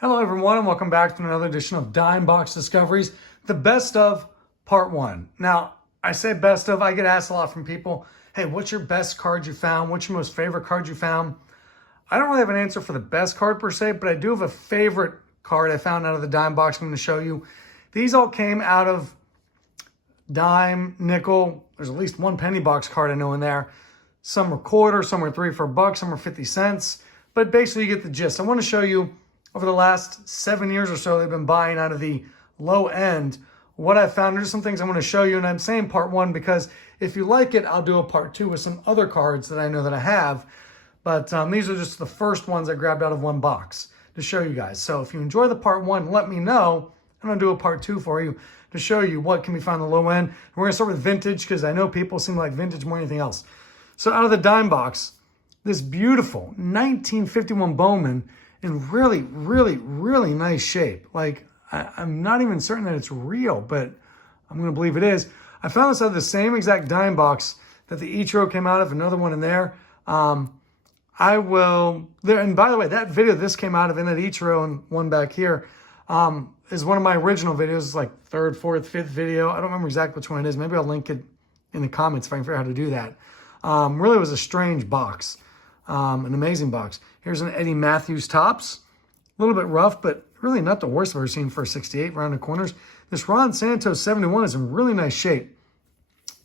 Hello everyone and welcome back to another edition of Dime Box Discoveries, the best of part one. Now, I say best of, I get asked a lot from people, hey, what's your best card you found? What's your most favorite card you found? I don't really have an answer for the best card per se, but I do have a favorite card I found out of the dime box I'm going to show you. These all came out of dime, nickel. There's at least one penny box card I know in there. Some are quarter, some are $3 for $1, some are 50 cents. But basically you get the gist. I want to show you over the last 7 years or so, they've been buying out of the low end. What I found, there's some things I want to show you, and I'm saying part one because if you like it, I'll do a part two with some other cards that I know that I have. But these are just the first ones I grabbed out of one box to show you guys. So if you enjoy the part one, let me know. I'm going to do a part two for you to show you what can be found on the low end. And we're going to start with vintage because I know people seem like vintage more than anything else. So out of the dime box, this beautiful 1951 Bowman in really, really, really nice shape. Like, I'm not even certain that it's real, but I'm going to believe it is. I found this out of the same exact dime box that the Ichiro came out of, another one in there. And by the way, that video this came out of in that Ichiro and one back here is one of my original videos, like third, fourth, fifth video. I don't remember exactly which one it is. Maybe I'll link it in the comments if I can figure out how to do that. Really was a strange box. An amazing box. Here's an Eddie Matthews Topps. A little bit rough, but really not the worst I've ever seen for a 68 rounded corners. This Ron Santos 71 is in really nice shape.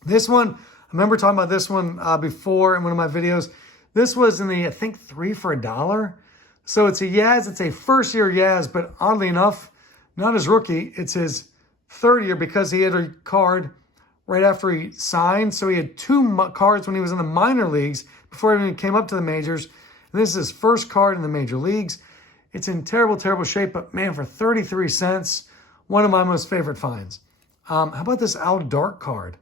This one, I remember talking about this one before in one of my videos. This was in the, I think, $3 for $1. So it's a Yaz. It's a first-year Yaz, but oddly enough, not his rookie. It's his third year because he had a card right after he signed. So he had two cards when he was in the minor leagues before he came up to the majors. And this is his first card in the major leagues. It's in terrible, terrible shape, but man, for 33 cents, one of my most favorite finds. How about this Al Dark card?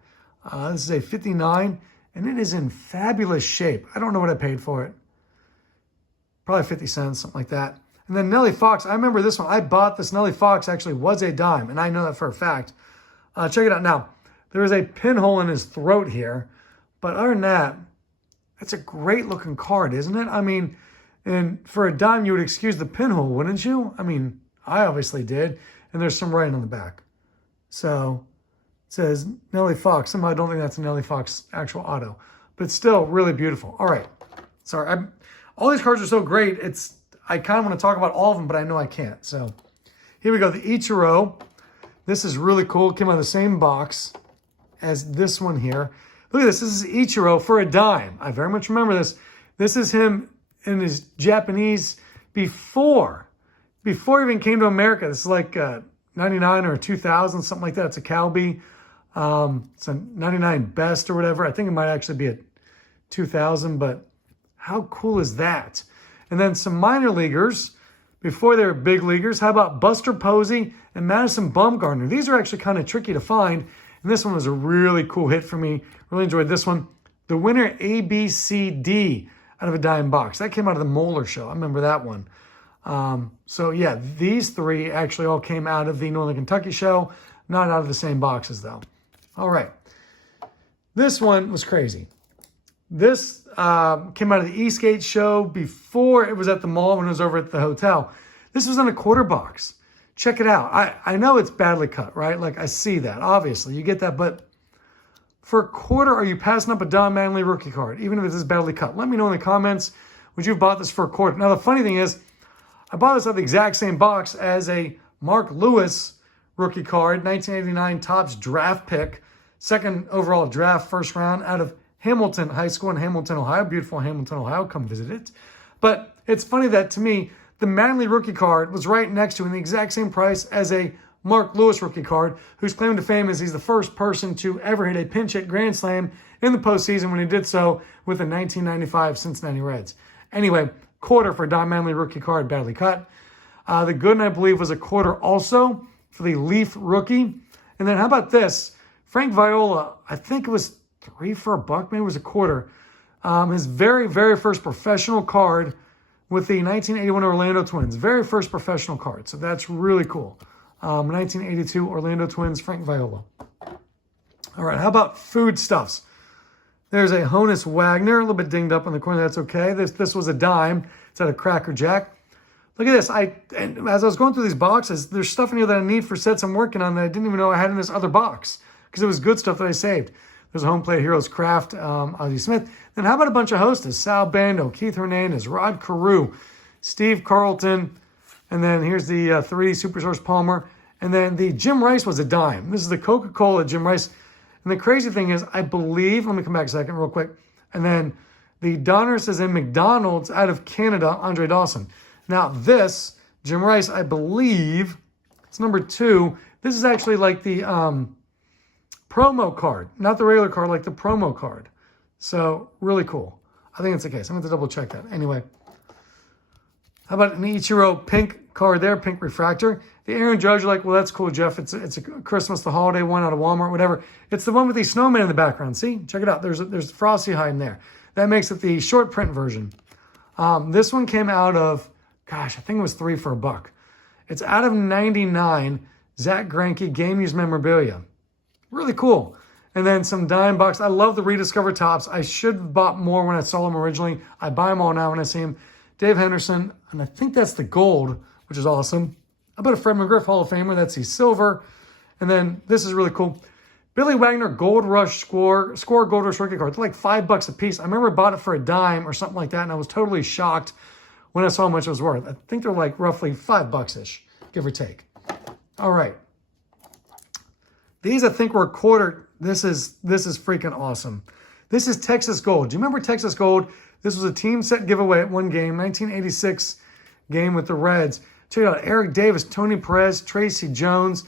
This is a 59, and it is in fabulous shape. I don't know what I paid for it. Probably 50 cents, something like that. And then Nellie Fox, I remember this one. I bought this. Nellie Fox actually was a dime, and I know that for a fact. Check it out now. There is a pinhole in his throat here, but other than that, it's a great looking card, isn't it? I mean, and for a dime, you would excuse the pinhole, wouldn't you? I mean, I obviously did. And there's some writing on the back. So it says Nellie Fox. Somehow I don't think that's a Nellie Fox actual auto, but it's still really beautiful. All right. Sorry. All these cards are so great. I kind of want to talk about all of them, but I know I can't. So here we go. The Ichiro. This is really cool. It came out of the same box as this one here. Look at this. This is Ichiro for a dime. I very much remember this. This is him in his Japanese before he even came to America. This is like 99 or 2000, something like that. It's a Calbee. It's a 99 best or whatever. I think it might actually be a 2000, but how cool is that? And then some minor leaguers before they were big leaguers. How about Buster Posey and Madison Bumgarner? These are actually kind of tricky to find. And this one was a really cool hit for me. Really enjoyed this one. The winner ABCD out of a dime box. That came out of the Moeller show. I remember that one. So yeah, these three actually all came out of the Northern Kentucky show. Not out of the same boxes though. All right. This one was crazy. This came out of the Eastgate show before it was at the mall when it was over at the hotel. This was in a quarter box. Check it out. I know it's badly cut, right? Like, I see that. Obviously, you get that. But for a quarter, are you passing up a Don Manley rookie card, even if it is badly cut? Let me know in the comments. Would you have bought this for a quarter? Now, the funny thing is, I bought this out of the exact same box as a Mark Lewis rookie card, 1989 Topps draft pick, second overall draft, first round, out of Hamilton High School in Hamilton, Ohio. Beautiful Hamilton, Ohio. Come visit it. But it's funny that, to me, the Manley rookie card was right next to in the exact same price as a Mark Lewis rookie card, whose claim to fame is he's the first person to ever hit a pinch hit grand slam in the postseason when he did so with the 1995 Cincinnati Reds. Anyway, quarter for Don Manley rookie card, badly cut. The Gooden, I believe, was a quarter also for the Leaf rookie. And then how about this? Frank Viola, I think it was $3 for $1, maybe it was a quarter. His very, very first professional card with the 1981 Orlando Twins. Very first professional card. So that's really cool. 1982 Orlando Twins, Frank Viola. All right, how about foodstuffs? There's a Honus Wagner, a little bit dinged up on the corner. That's okay. This was a dime. It's at a Cracker Jack. Look at this. And as I was going through these boxes, there's stuff in here that I need for sets I'm working on that I didn't even know I had in this other box because it was good stuff that I saved. There's a Home Plate Heroes Craft, Ozzie Smith. Then how about a bunch of hostess? Sal Bando, Keith Hernandez, Rod Carew, Steve Carlton, and then here's the 3D Superstars Palmer. And then the Jim Rice was a dime. This is the Coca-Cola Jim Rice. And the crazy thing is, I believe, let me come back a second real quick. And then the Donner says in McDonald's out of Canada, Andre Dawson. Now this, Jim Rice, I believe, it's number 2. This is actually like the promo card, not the regular card, like the promo card. So really cool. I think it's the case. I'm going to double check that. Anyway, how about an Ichiro pink card there, pink refractor? The Aaron Judge, you're like, well, that's cool, Jeff. It's a Christmas, the holiday one out of Walmart, whatever. It's the one with the snowman in the background. See, check it out. There's Frosty hiding there. That makes it the short print version. This one came out of, gosh, I think it was $3 for $1. It's out of 99 Zach Greinke game used memorabilia. Really cool. And then some dime box. I love the rediscovered tops. I should have bought more when I saw them originally. I buy them all now when I see them. Dave Henderson, and I think that's the gold, which is awesome. How about a Fred McGriff Hall of Famer? That's the silver. And then this is really cool. Billy Wagner Gold Rush Score Gold Rush rookie cards. They're like $5 a piece. I remember I bought it for a dime or something like that, and I was totally shocked when I saw how much it was worth. I think they're like roughly $5-ish, give or take. All right. These I think were a quarter. This is freaking awesome. This is Texas Gold. Do you remember Texas Gold? This was a team set giveaway at one game, 1986 game with the Reds. Check it out, Eric Davis, Tony Perez, Tracy Jones.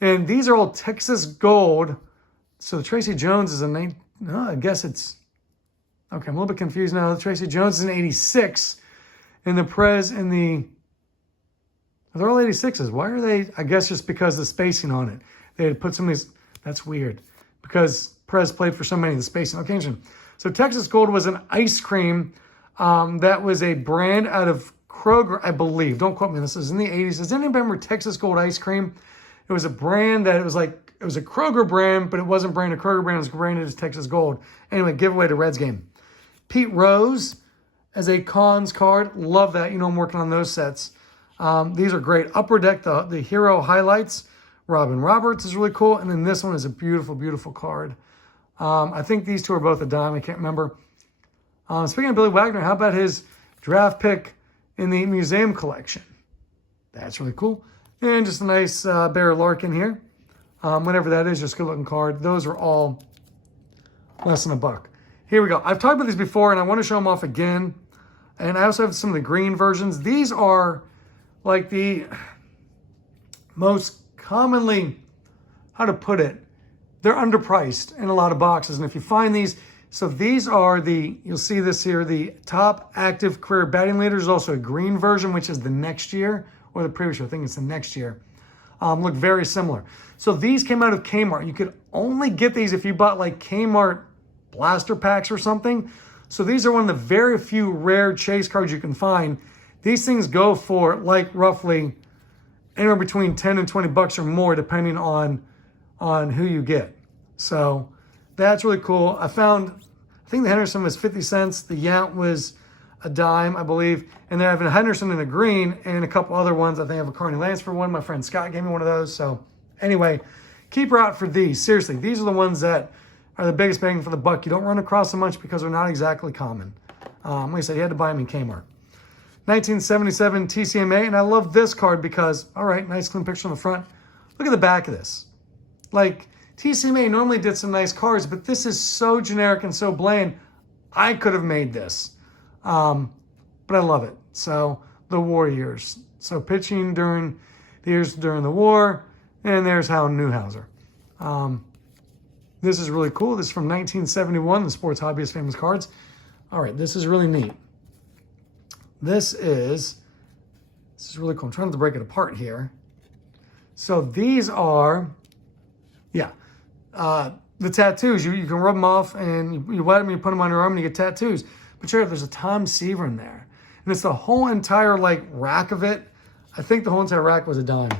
And these are all Texas Gold. So Tracy Jones is I guess it's, okay, I'm a little bit confused now. Tracy Jones is in 86. And the Perez and they're all 86s. Why are they, I guess just because of the spacing on it. They had put some of these, that's weird. Because Perez played for so many of the spacing. Okay, so Texas Gold was an ice cream that was a brand out of Kroger, I believe. Don't quote me. This is in the 80s. Does anyone remember Texas Gold ice cream? It was a brand that it was a Kroger brand, but it wasn't branded Kroger brand. It was branded as Texas Gold. Anyway, giveaway to Reds game. Pete Rose as a Cons card. Love that. You know, I'm working on those sets. These are great. Upper Deck, the Hero Highlights. Robin Roberts is really cool. And then this one is a beautiful, beautiful card. I think these two are both a dime. I can't remember. Speaking of Billy Wagner, how about his draft pick in the museum collection? That's really cool. And just a nice Bear Larkin here. Whatever that is, just a good looking card. Those are all less than $1. Here we go. I've talked about these before and I want to show them off again. And I also have some of the green versions. These are like the most commonly, how to put it, they're underpriced in a lot of boxes. And if you find these, so these are you'll see this here, the top active career batting leader. There's also a green version, which is the next year or the previous year. I think it's the next year. Look very similar. So these came out of Kmart. You could only get these if you bought like Kmart blaster packs or something. So these are one of the very few rare chase cards you can find. These things go for like roughly anywhere between 10 and 20 bucks or more, depending on who you get. So that's really cool. I think the Henderson was 50 cents. The Yount was a dime, I believe. And then I have a Henderson in the green and a couple other ones. I think I have a Carney Lansford one. My friend Scott gave me one of those. So anyway, keep her out for these. Seriously, these are the ones that are the biggest bang for the buck. You don't run across them much because they're not exactly common. Like I said, you had to buy them in Kmart. 1977 TCMA, and I love this card because, all right, nice clean picture on the front. Look at the back of this. Like, TCMA normally did some nice cards, but this is so generic and so bland. I could have made this, but I love it. So, the war years. So, pitching during the years during the war, and there's Hal Newhouser. This is really cool. This is from 1971, the Sports Hobbyist Famous Cards. All right, this is really neat. This is really cool. I'm trying to break it apart here. So these are, the tattoos. You can rub them off and you wet them, you put them on your arm and you get tattoos. But sure, there's a Tom Seaver in there. And it's the whole entire rack of it. I think the whole entire rack was a dime.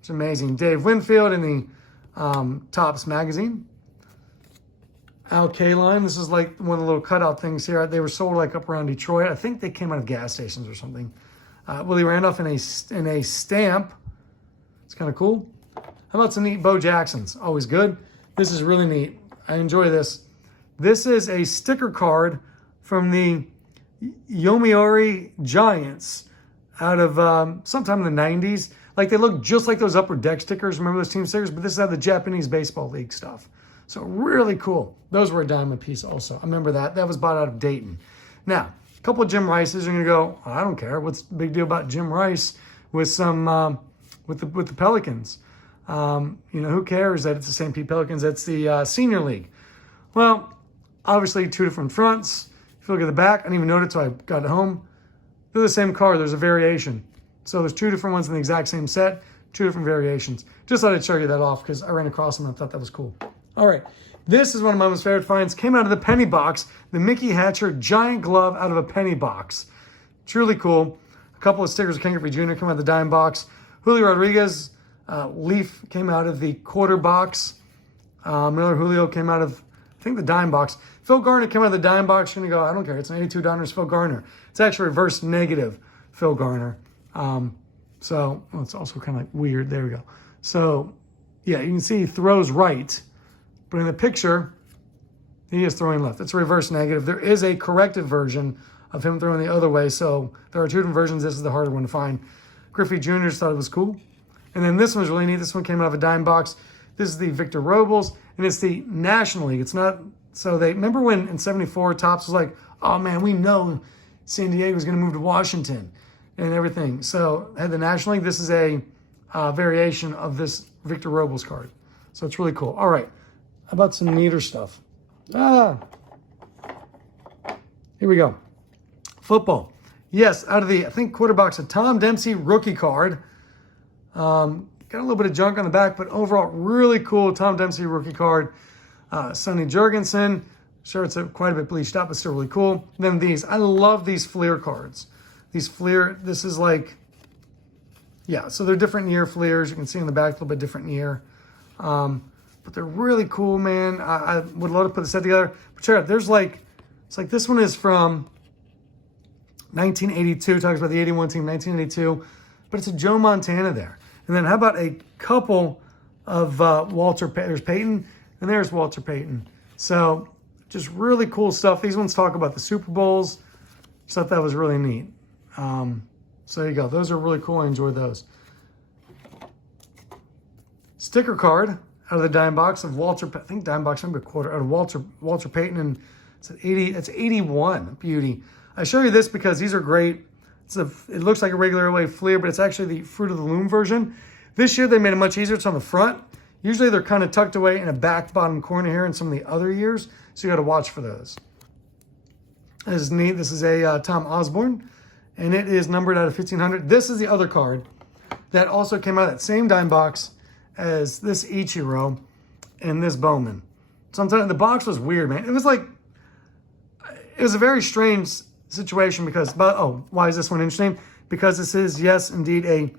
It's amazing. Dave Winfield in the Topps magazine. Al Kaline. This is like one of the little cutout things here. They were sold up around Detroit. I think they came out of gas stations or something. Willie Randolph in a stamp. It's kind of cool. How about some neat Bo Jacksons? Always good. This is really neat. I enjoy this. This is a sticker card from the Yomiuri Giants out of sometime in the 90s. Like, they look just like those Upper Deck stickers. Remember those team stickers? But this is out of the Japanese Baseball League stuff. So really cool. Those were a dime a piece also. I remember that. That was bought out of Dayton. Now, a couple of Jim Rices. You're going to go, I don't care. What's the big deal about Jim Rice with some with the Pelicans? Who cares that it's the St. Pete Pelicans? That's the Senior League. Well, obviously two different fronts. If you look at the back, I didn't even notice until I got home. They're the same card. There's a variation. So there's two different ones in the exact same set, two different variations. Just thought I'd show you that off because I ran across them and I thought that was cool. All right. This is one of my most favorite finds. Came out of the penny box. The Mickey Hatcher giant glove out of a penny box. Truly cool. A couple of stickers of Ken Griffey Jr. came out of the dime box. Julio Rodriguez Leaf came out of the quarter box. Miller Julio came out of, I think, the dime box. Phil Garner came out of the dime box. You're going to go, I don't care. It's an 82 Donners Phil Garner. It's actually reverse negative Phil Garner. It's also kind of like weird. There we go. So, yeah, you can see he throws right. But in the picture, he is throwing left. It's a reverse negative. There is a corrected version of him throwing the other way. So there are two different versions. This is the harder one to find. Griffey Jr. just thought it was cool. And then this one's really neat. This one came out of a dime box. This is the Victor Robles, and it's the National League. It's not, so they, remember when in 74, Topps was like, oh man, we know San Diego's going to move to Washington and everything. So had the National League. This is a variation of this Victor Robles card. So it's really cool. All right. How about some neater stuff? Here we go. Football. Yes, out of the, I think, quarter box, a Tom Dempsey rookie card. Got a little bit of junk on the back, but overall, really cool Tom Dempsey rookie card. Sonny Jurgensen. Sure, it's quite a bit bleached up, but still really cool. Then these. I love these Fleer cards. These Fleer, this is like, yeah, so they're different year Fleers. You can see in the back a little bit different year. But they're really cool, man. I would love to put the set together. But check it out. There's like, it's like this one is from 1982. Talks about the 81 team, 1982. But it's a Joe Montana there. And then how about a couple of there's Peyton, and there's Walter Payton. So just really cool stuff. These ones talk about the Super Bowls. Just thought that was really neat. So there you go. Those are really cool. I enjoyed those. Sticker card out of the dime box of Walter, I think dime box number quarter, out of Walter Payton, and it's 80, it's 81, beauty. I show you this because these are great. It looks like a regular LA Fleer, but it's actually the Fruit of the Loom version. This year they made it much easier. It's on the front. Usually they're kind of tucked away in a back bottom corner here in some of the other years, so you got to watch for those. This is neat. This is a Tom Osborne, and it is numbered out of 1500. This is the other card that also came out of that same dime box as this Ichiro and this Bowman. Sometimes the box was weird, man. It was a very strange situation because, why is this one interesting? Because this is, yes, indeed, a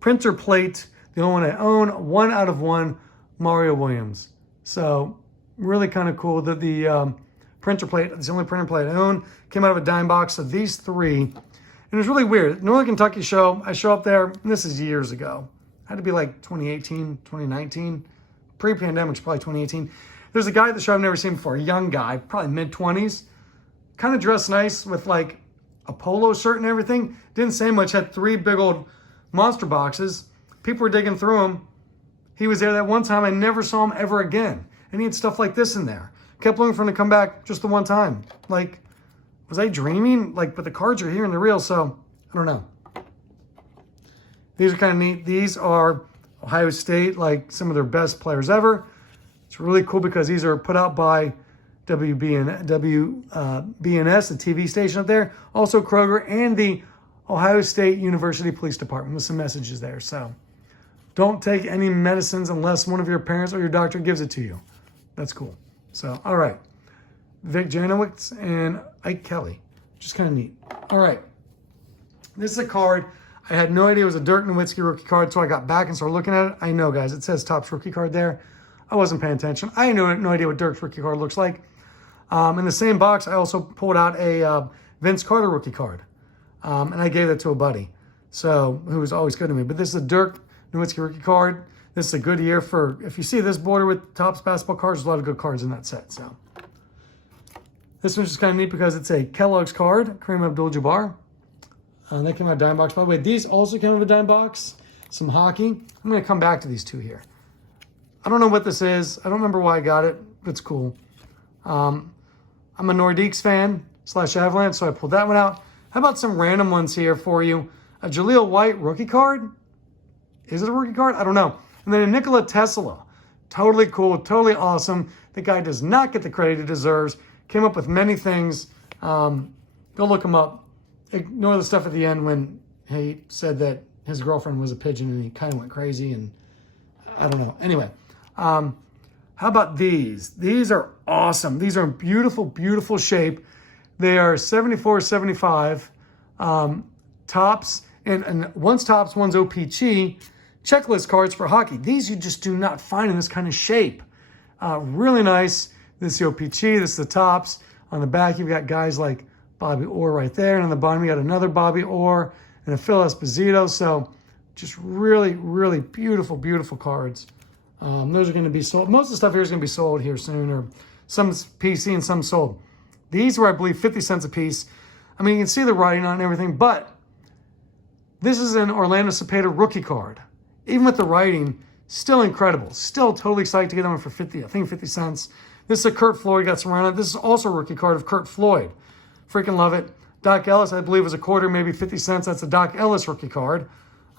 printer plate. The only one I own, 1 out of 1, Mario Williams. So really kind of cool that the printer plate, it's the only printer plate I own, came out of a dime box of these three. And it was really weird. Northern Kentucky show, I show up there, and this is years ago. Had to be like 2018, 2019. Pre-pandemic, probably 2018. There's a guy at the show I've never seen before, a young guy, probably mid-20s. Kind of dressed nice with like a polo shirt and everything. Didn't say much, had 3 big old monster boxes. People were digging through them. He was there that one time. I never saw him ever again. And he had stuff like this in there. Kept looking for him to come back just the one time. Like, was I dreaming? Like, but the cards are here and they're real, so I don't know. These are kind of neat. These are Ohio State, like some of their best players ever. It's really cool because these are put out by WBNS, the TV station up there. Also Kroger and the Ohio State University Police Department with some messages there. So don't take any medicines unless one of your parents or your doctor gives it to you. That's cool. So, all right. Vic Janowicz and Ike Kelly. Just kind of neat. All right. This is a card. I had no idea it was a Dirk Nowitzki rookie card, so I got back and started looking at it. I know, guys, it says Topps rookie card there. I wasn't paying attention. I had no idea what Dirk's rookie card looks like. In the same box, I also pulled out a Vince Carter rookie card, and I gave that to a buddy. So, who was always good to me. But this is a Dirk Nowitzki rookie card. This is a good year for, if you see this border with Topps basketball cards, there's a lot of good cards in that set. So, this one's just kind of neat because it's a Kellogg's card, Kareem Abdul-Jabbar. That came out of dime box. By the way, these also came out of a dime box. Some hockey. I'm going to come back to these two here. I don't know what this is. I don't remember why I got it, but it's cool. I'm a Nordiques fan / Avalanche, so I pulled that one out. How about some random ones here for you? A Jaleel White rookie card. Is it a rookie card? I don't know. And then a Nikola Tesla. Totally cool, totally awesome. The guy does not get the credit he deserves. Came up with many things. Go look him up. Ignore the stuff at the end when he said that his girlfriend was a pigeon and he kind of went crazy and I don't know. Anyway, how about these? These are awesome. These are in beautiful, beautiful shape. They are 74-75 Topps and one's Topps, one's OPC checklist cards for hockey. These you just do not find in this kind of shape. Really nice. This is the OPC. This is the Topps. On the back, you've got guys like Bobby Orr right there. And on the bottom, you got another Bobby Orr and a Phil Esposito. So just really, really beautiful, beautiful cards. Those are going to be sold. Most of the stuff here is going to be sold here soon, or some PC and some sold. These were, I believe, 50 cents a piece. I mean, you can see the writing on and everything, but this is an Orlando Cepeda rookie card. Even with the writing, still incredible. Still totally psyched to get them for 50, I think 50 cents. This is a Curt Floyd, got some around it. This is also a rookie card of Curt Floyd. Freaking love it. Doc Ellis, I believe, was a quarter, maybe 50 cents. That's a Doc Ellis rookie card.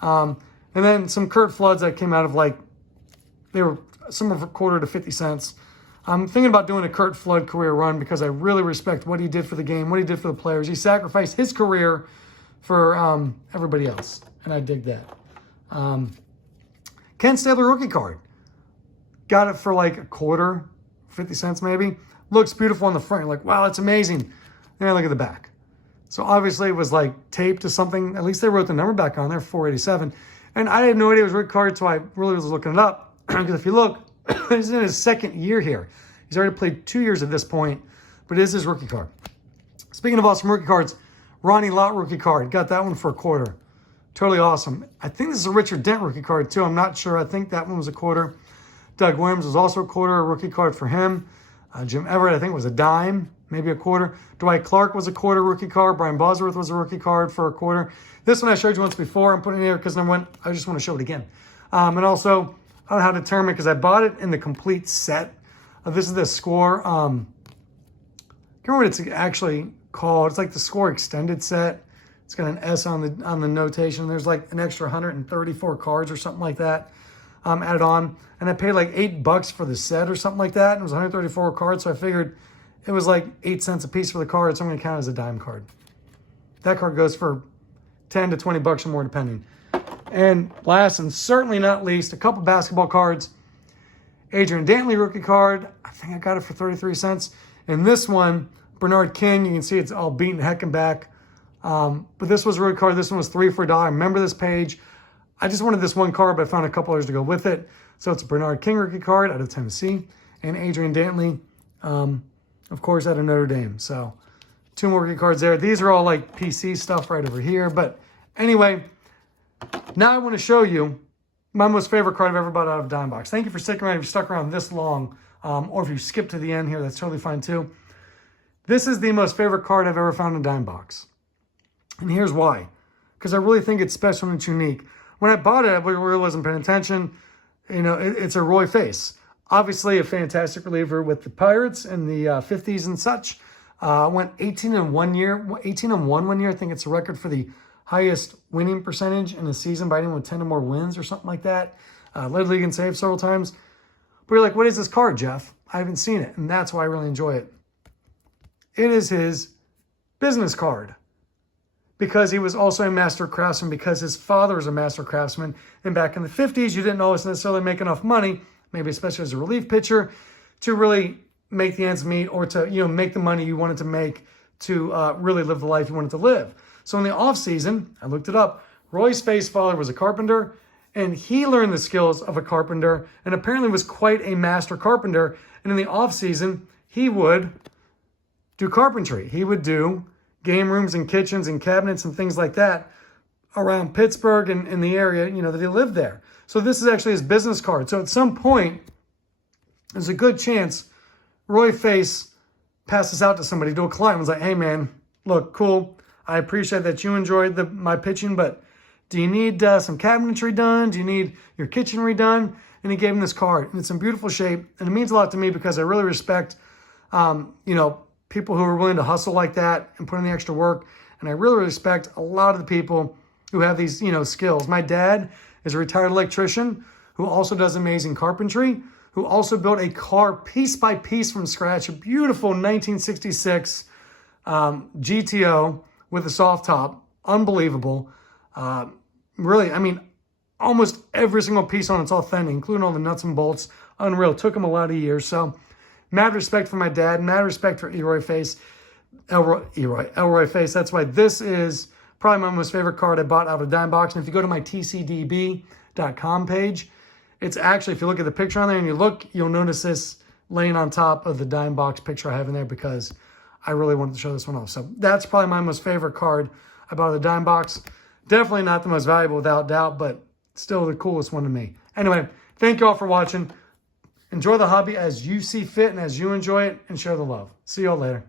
And then some Curt Floods that came out of like, they were some of a quarter to 50 cents. I'm thinking about doing a Curt Flood career run because I really respect what he did for the game, what he did for the players. He sacrificed his career for everybody else, and I dig that. Ken Stabler rookie card. Got it for like a quarter, 50 cents maybe. Looks beautiful on the front. You're like, wow, that's amazing. Then look at the back. So obviously it was like taped to something. At least they wrote the number back on there, 487. And I had no idea it was a rookie card, so I really was looking it up. Because if you look, he's in his second year here. He's already played 2 years at this point, but it is his rookie card. Speaking of awesome rookie cards, Ronnie Lott rookie card. Got that one for a quarter. Totally awesome. I think this is a Richard Dent rookie card too. I'm not sure. I think that one was a quarter. Doug Williams was also a quarter, a rookie card for him. Jim Everett, I think, was a dime, maybe a quarter. Dwight Clark was a quarter rookie card. Brian Bosworth was a rookie card for a quarter. This one I showed you once before. I'm putting it here because I just want to show it again. And also, I don't know how to determine because I bought it in the complete set. This is the Score. I can't remember what it's actually called. It's like the Score extended set. It's got an S on the notation. There's like an extra 134 cards or something like that added on. And I paid like $8 for the set or something like that. And it was 134 cards. So I figured it was like 8 cents a piece for the card. So I'm going to count it as a dime card. That card goes for 10 to 20 bucks or more depending. And last and certainly not least, a couple basketball cards. Adrian Dantley rookie card. I think I got it for 33 cents. And this one, Bernard King, you can see it's all beaten heck and back. But this was a rookie card. This one was $3 for $1. Remember this page. I just wanted this one card, but I found a couple others to go with it. So it's a Bernard King rookie card out of Tennessee. And Adrian Dantley, of course, out of Notre Dame. So 2 more rookie cards there. These are all like PC stuff right over here. But anyway, now I want to show you my most favorite card I've ever bought out of Dime Box. Thank you for sticking around. If you stuck around this long, or if you skipped to the end here, that's totally fine too. This is the most favorite card I've ever found in Dime Box. And here's why. Because I really think it's special and it's unique. When I bought it, I really wasn't paying attention. You know, it's a Roy Face. Obviously a fantastic reliever with the Pirates in the 50s and such. Went 18-1 one year. I think it's a record for the highest winning percentage in a season by anyone with 10 or more wins or something like that. Led league in saves several times. But you're like, what is this card, Jeff? I haven't seen it. And that's why I really enjoy it. It is his business card. Because he was also a master craftsman, because his father was a master craftsman. And back in the 50s, you didn't always necessarily make enough money, maybe especially as a relief pitcher, to really make the ends meet or to, you know, make the money you wanted to make to really live the life you wanted to live. So in the off season, I looked it up. Roy's Face father was a carpenter, and he learned the skills of a carpenter and apparently was quite a master carpenter. And in the off season, he would do carpentry. He would do game rooms and kitchens and cabinets and things like that around Pittsburgh and in the area, you know, that he lived there. So this is actually his business card. So at some point, there's a good chance Roy Face passes out to somebody, to a client, was like, hey man, look, cool. I appreciate that you enjoyed my pitching, but do you need some cabinetry done? Do you need your kitchen redone? And he gave him this card, and it's in beautiful shape. And it means a lot to me because I really respect, you know, people who are willing to hustle like that and put in the extra work. And I really respect a lot of the people who have these, you know, skills. My dad is a retired electrician who also does amazing carpentry, who also built a car piece by piece from scratch, a beautiful 1966 GTO with a soft top, unbelievable. Really, I mean, almost every single piece on it's authentic, including all the nuts and bolts. Unreal. Took him a lot of years. So, mad respect for my dad, mad respect for Elroy Face. Elroy Face. That's why this is probably my most favorite card I bought out of Dime Box. And if you go to my tcdb.com page, it's actually, if you look at the picture on there and you look, you'll notice this laying on top of the Dime Box picture I have in there because I really wanted to show this one off. So that's probably my most favorite card I bought at the Dime Box. Definitely not the most valuable without doubt, but still the coolest one to me. Anyway, thank you all for watching. Enjoy the hobby as you see fit and as you enjoy it, and share the love. See you all later.